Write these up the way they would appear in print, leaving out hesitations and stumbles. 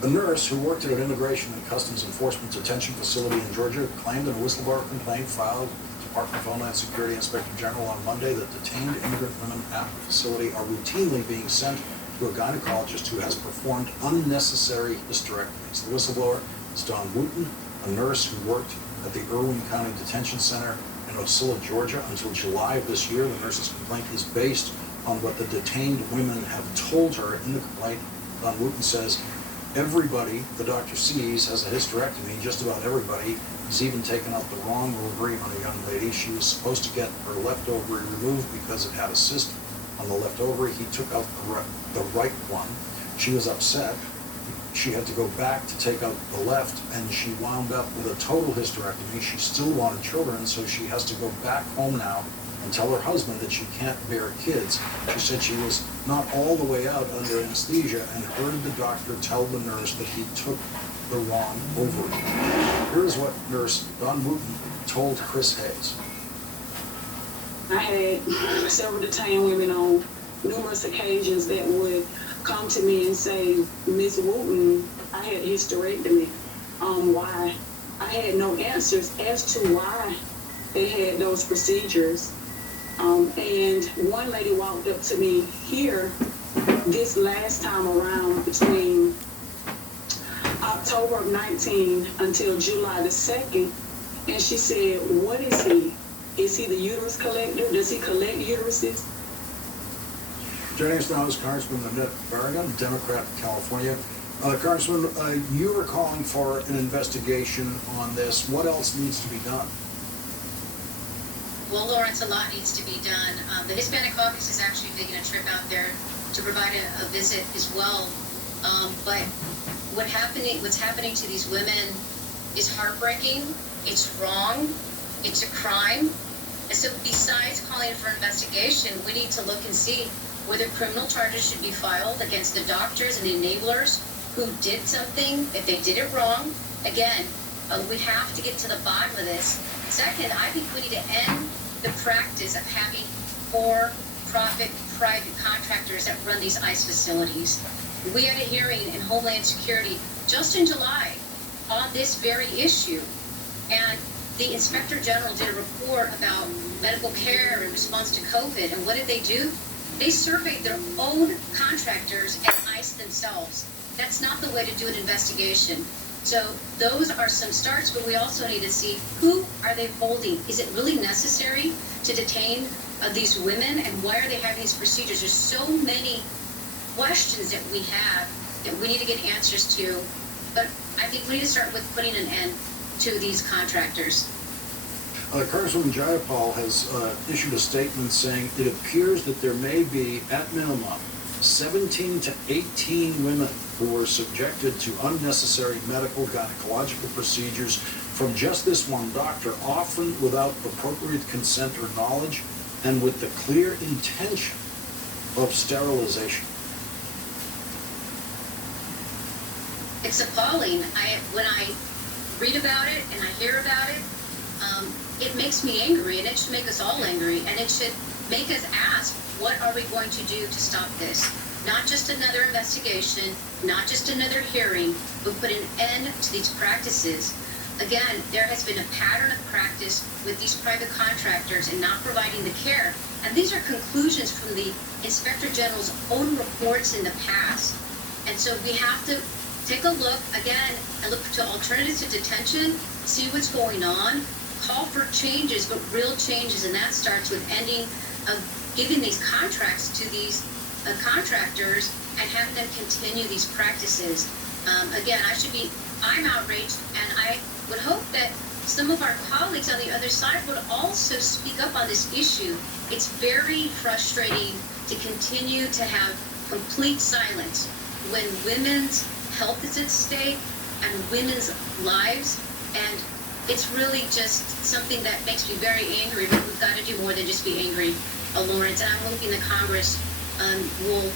A nurse who worked at an Immigration and Customs Enforcement detention facility in Georgia claimed in a whistleblower complaint filed with the Department of Homeland Security Inspector General on Monday that detained immigrant women at the facility are routinely being sent to a gynecologist who has performed unnecessary hysterectomies. The whistleblower is Dawn Wooten, a nurse who worked at the Irwin County Detention Center in Ocilla, Georgia until July of this year. The nurse's complaint is based on what the detained women have told her in the complaint. Dawn Wooten says, everybody the doctor sees has a hysterectomy, just about everybody. He's even taken out the wrong ovary on a young lady. She was supposed to get her left ovary removed because it had a cyst on the left ovary. He took out the right one. She was upset. She had to go back to take out the left, and she wound up with a total hysterectomy. She still wanted children, so she has to go back home now and tell her husband that she can't bear kids. She said she was not all the way out under anesthesia and heard the doctor tell the nurse that he took the wrong ovary. Here's what nurse Dawn Wooten told Chris Hayes. I had several detained women on numerous occasions that would come to me and say, Ms. Wooten, I had hysterectomy. Why? I had no answers as to why they had those procedures. And one lady walked up to me here this last time around between October of 19 until July the 2nd, and she said, what is he? Is he the uterus collector? Does he collect uteruses? Joining us now is Congressman Annette Barragan, Democrat, California. Congressman, you were calling for an investigation on this. What else needs to be done? Well, Lawrence, a lot needs to be done. The Hispanic Caucus is actually making a trip out there to provide a visit as well. But what's happening to these women is heartbreaking. It's wrong. It's a crime. And so besides calling for investigation, we need to look and see whether criminal charges should be filed against the doctors and the enablers who did something, if they did it wrong. Again, we have to get to the bottom of this. Second, I think we need to end the practice of having for-profit private contractors that run these ICE facilities. We had a hearing in Homeland Security just in July on this very issue, and the Inspector General did a report about medical care in response to COVID, and what did they do? They surveyed their own contractors and ICE themselves. That's not the way to do an investigation. So those are some starts, but we also need to see who are they holding? Is it really necessary to detain these women, and why are they having these procedures? There's so many questions that we have that we need to get answers to, but I think we need to start with putting an end to these contractors. Congresswoman Jayapal has issued a statement saying it appears that there may be, at minimum, 17 to 18 women who were subjected to unnecessary medical gynecological procedures from just this one doctor, often without appropriate consent or knowledge, and with the clear intention of sterilization. It's appalling. When I read about it and I hear about it, it makes me angry, and it should make us all angry, and it should make us ask, what are we going to do to stop this? Not just another investigation, not just another hearing, but put an end to these practices. Again, there has been a pattern of practice with these private contractors and not providing the care. And these are conclusions from the Inspector General's own reports in the past. And so we have to take a look, again, and look to alternatives to detention, see what's going on, call for changes, but real changes, and that starts with ending giving these contracts to these contractors and having them continue these practices. Again, I'm outraged, and I would hope that some of our colleagues on the other side would also speak up on this issue. It's very frustrating to continue to have complete silence when women's health is at stake and women's lives, and it's really just something that makes me very angry, but we've got to do more than just be angry, Lawrence. And I'm hoping that Congress will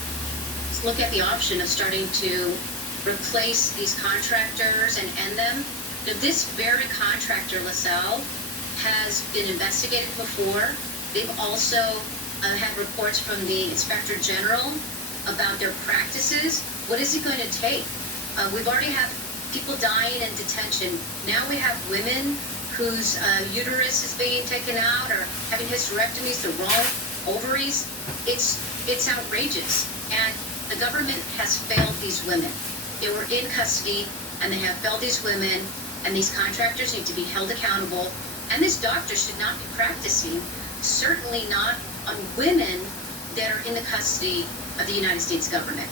look at the option of starting to replace these contractors and end them. Now, this very contractor, LaSalle, has been investigated before. They've also had reports from the Inspector General about their practices. What is it going to take? We've already had people dying in detention. Now we have women whose uterus is being taken out or having hysterectomies, the wrong ovaries. It's outrageous. And the government has failed these women. They were in custody and they have failed these women, and these contractors need to be held accountable. And this doctor should not be practicing, certainly not on women that are in the custody of the United States government.